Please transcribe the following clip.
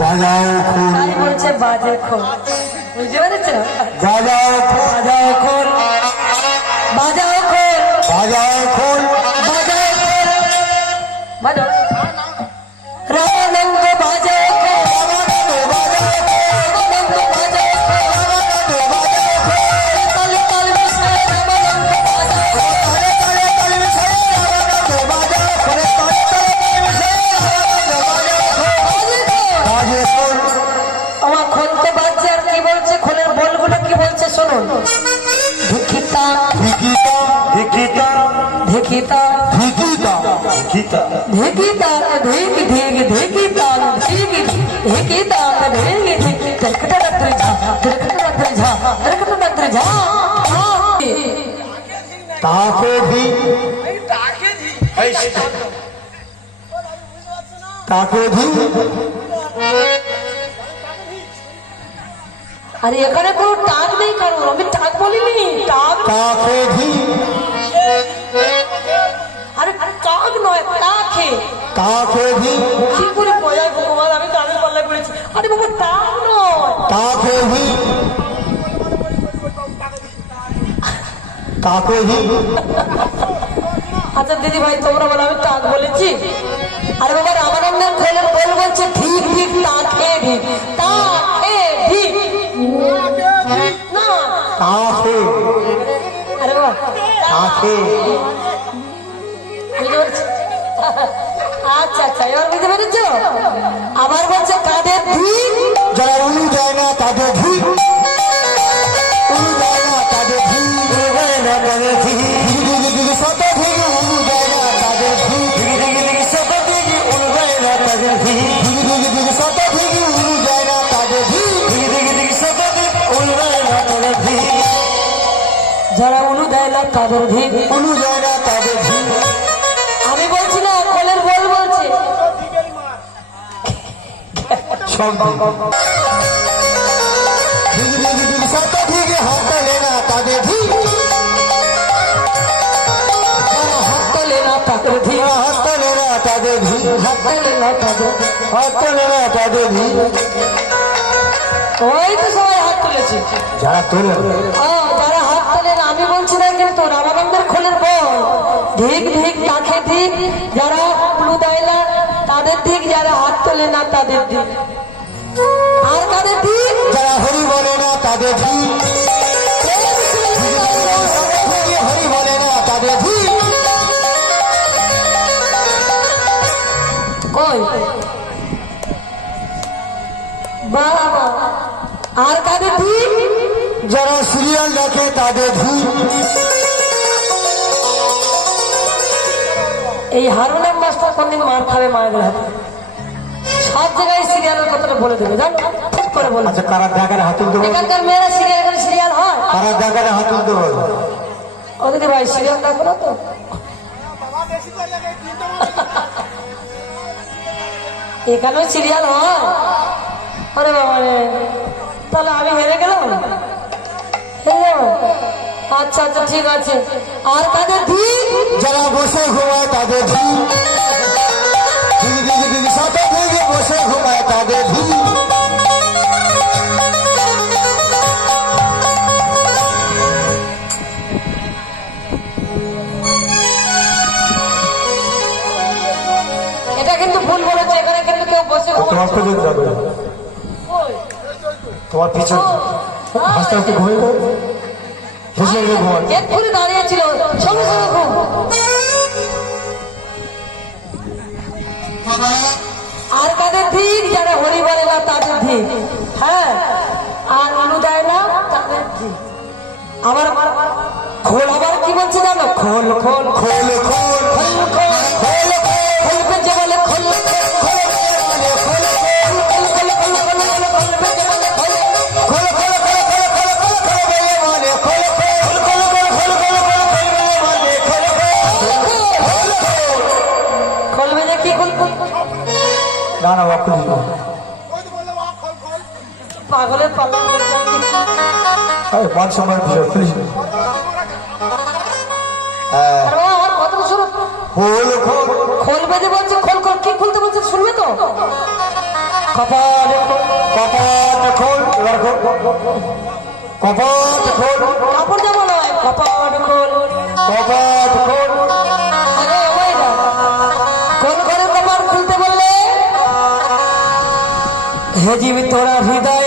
বাজাও খোল, তাই বলছে বাজে খোল, বুঝতে পেরেছ? বাজাও খোল, বাজাও খোল, বাজাও খোল, বাজাও খোল, বাজাও খোল, বাজাও রামানন্দ বাজাও খোল, রামানন্দ বাজাও খোল, তালে তালে মিশায় রামানন্দ বাজাও বাজে খোল। আমার খোলতে বাজছে আর কি বলছে, খোলের বলগুলো কি বলছে শুনুন। ধিকিতা ধিকিতা, ধিকিতা, ধিকিতা ধিকিতা, ধিকিতা, ধিকিতা ধিক ধিক ধিকিতা ধিক ধিকিতা ধিক ধিক তিরকটা রাত্রি ঝা তিরকটা রাত্রি ঝা তিরকটা রাত্রি ঝা। তাকে ভি, তাকে ভি, আরে এখানে কোনো টাক নেই কারোর, আমি টাক বলিনি। টাক, তাকে ভি, আরে টাক নয় টাকে। তাকে ভি, কি করে বোঝায় ভগবান, আমি তো আমি পাল্লায় পড়েছি। আরে বাবা টাক নয়, তাকে ভি, তাকে ভি। আচ্ছা দিদি ভাই তোমরা বলো আমি টাক বলেছি? আরে বাবা রামানন্দের খোলের বল বলছে ঠিক ঠিক তাকে ঠিক তাকে ঠিক না। তাকে, আরে বাবা তাকে, বুঝতে পেরেছি? আচ্ছা আচ্ছা এবার বুঝতে পেরেছ? আবার বলছে কাদের ঠিক, যারা উলু যায় না তাদের ভি, উলু যায় না তাদের ভি, উলু যায় না তাদের ভি, শত ভি, উলু যায় না তাদের ভি, শত ভি, উলু যায় না তাদের ভি, শত ভি, উলু যায় না তাদের ভি, শত ভি, উলু যায় না তাদের ভি, যারা উলু দেয় না তাদের ঠিক। উলু যায় না তাদের ভি। আমি বলছি না, খোলের বল বলছে। সব শত ভি, হাত তোলে না তাদের ভি, হাত তোলে না তাদের ঠিক, হাত তোলে না তাদের ভি, হাত তোলে না তাদের। হাত তোলে না তাদের ভি। ওই তো সবাই হাত তুলেছে। যারা তোলে যারা হাত তোলে না আমি বলছি না, কিন্তু রামানন্দের খোলের বল ধিক ধিক তাকে ঠিক, যারা উলু দেয় না তাদের ঠিক, যারা হাত তোলে না তাদের ঠিক। আর কাদের ঠিক? যারা হরি বলে না তাদের ভি, হরি বলে না তাদের ভি, কই বাবা, আর কাদের ঠিক? যারা সিরিয়াল দেখে তাদের ভি। এই হারুনাম মাস্টার কোনদিন মার খাবে মায়ের হাতে, সব জায়গায় সিরিয়ালের কথাটা বলে দেবে, জানো ঠিক করে বলে। আচ্ছা কারা দেখারে হাত তুলতে বলো, এখানকার মেয়েরা সিরিয়াল করে সিরিয়াল হয়। কারা দেখারে হাত তুলতে বলো। ও দিদি ভাই সিরিয়াল দেখো না তো? এখানেও সিরিয়াল হয়? আরে বাবা রে, তাহলে আমি হেরে গেলাম। আচ্ছা আচ্ছা ঠিক আছে। আর কাদের ঠিক? যারা বসে ঘুমায় তাদের ভি, সাথে থেকে বসে ঘুমায় তাদের ভি। এটা কিন্তু ভুল বলেছে, এখানে কিন্তু কেউ বসে তোমার তো যেতে যাবে, তোমার পিছনে আস্তে আস্তে ঘুমিয়ে পড়ো, হেসে হেসে ঘুমায়। এক্ষুনি দাঁড়িয়েছিল সঙ্গে সঙ্গে ঘুম। আর কাদের ঠিক? যারা হরি বলে না তাদের ঠিক, হ্যাঁ, আর উলু দেয় না তাদের ঠিক। আবার খোল আবার কি বলছে জানো? খোল খোল খোল খোল খোল খোল খোল খোল পেঁচে বলে খোল খোল খোল বেজে কি খোল খোল না না বাপু পাগলের পাল্লা মান সম্মান প্লিজ। কত শুরু খোল খোল খোল বেঁধে বলছে খোল খোল কি খুলতে বলছে শুনবে তো? কপাট খোল এবার খোল কপাট খোল কাপড় জামা নয়, কপাট খোল। কপাট খোল আরে ওই না, কোন ঘরে কপাট খুলতে বললে? হে জীব তোরা হৃদয়